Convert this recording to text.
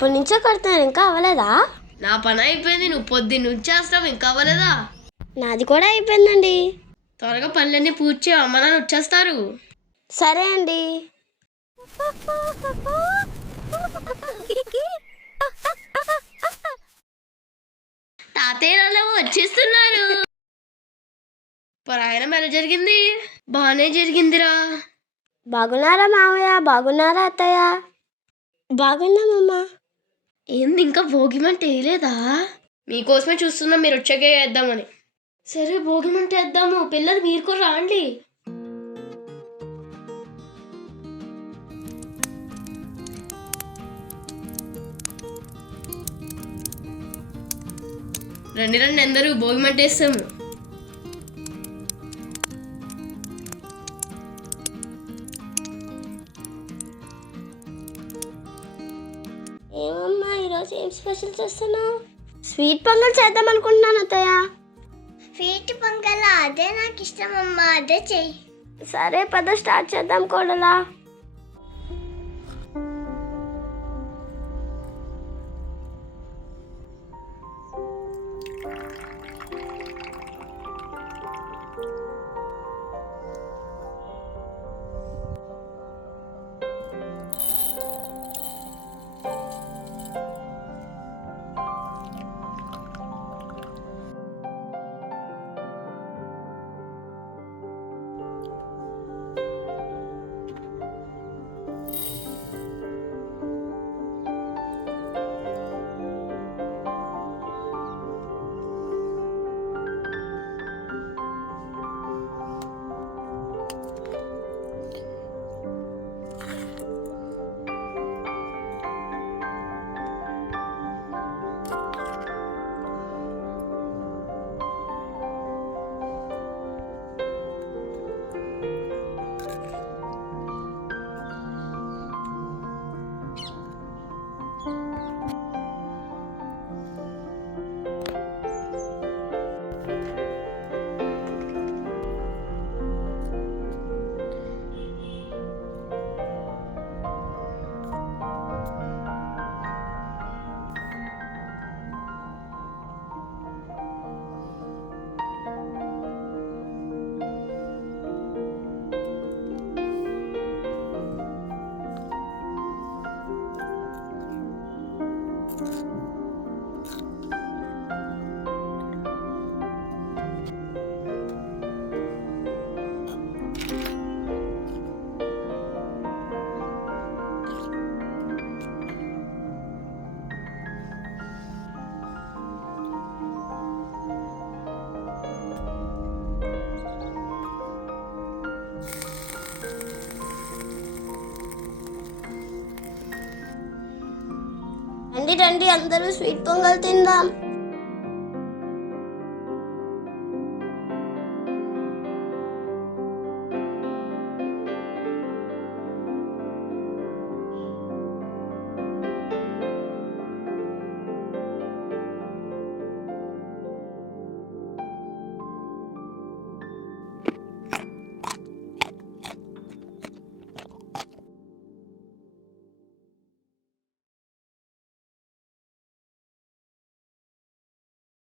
ఎప్పటి నుంచో కడుతున్నారు, ఇంకా అవ్వలేదా? నా పని అయిపోయింది, నువ్వు పొద్దున్న నుంచి చేస్తావు, ఇంకా అవ్వలేదా? నాది కూడా అయిపోయిందండి. త్వరగా పనులన్నీ పూర్తి చేయి, అమ్మ నాన్న వచ్చేస్తారు. సరే అండి. తాతయ్య వచ్చేస్తున్నారు. ప్రయాణం ఎలా జరిగింది? బాగానే జరిగిందిరా. బాగున్నారా మావయ్య? బాగున్నారా అత్తయ్య? బాగున్నామమ్మా. ఏంది ఇంకా భోగిమంట వేయలేదా? మీకోసమే చూస్తున్నాం, మీరు వచ్చాకే వేద్దామని. సరే భోగిమంట వేద్దాము, పిల్లలు మీరు కూడా రాండి. రండి రండి అందరూ భోగిమంట వేస్తాము. ఏమమ్మా ఈరోజు ఏం స్పెషల్ చేస్తున్నావు? స్వీట్ పొంగల్ చేద్దాం అనుకుంటున్నాను అత్తయ్య. స్వీట్ పొంగల్ అదే నాకు ఇష్టం అమ్మా, అదే చెయ్యి. సరే పద స్టార్ట్ చేద్దాం కోడలా. రండి రండి అందరూ స్వీట్ పొంగల్ తిందాం.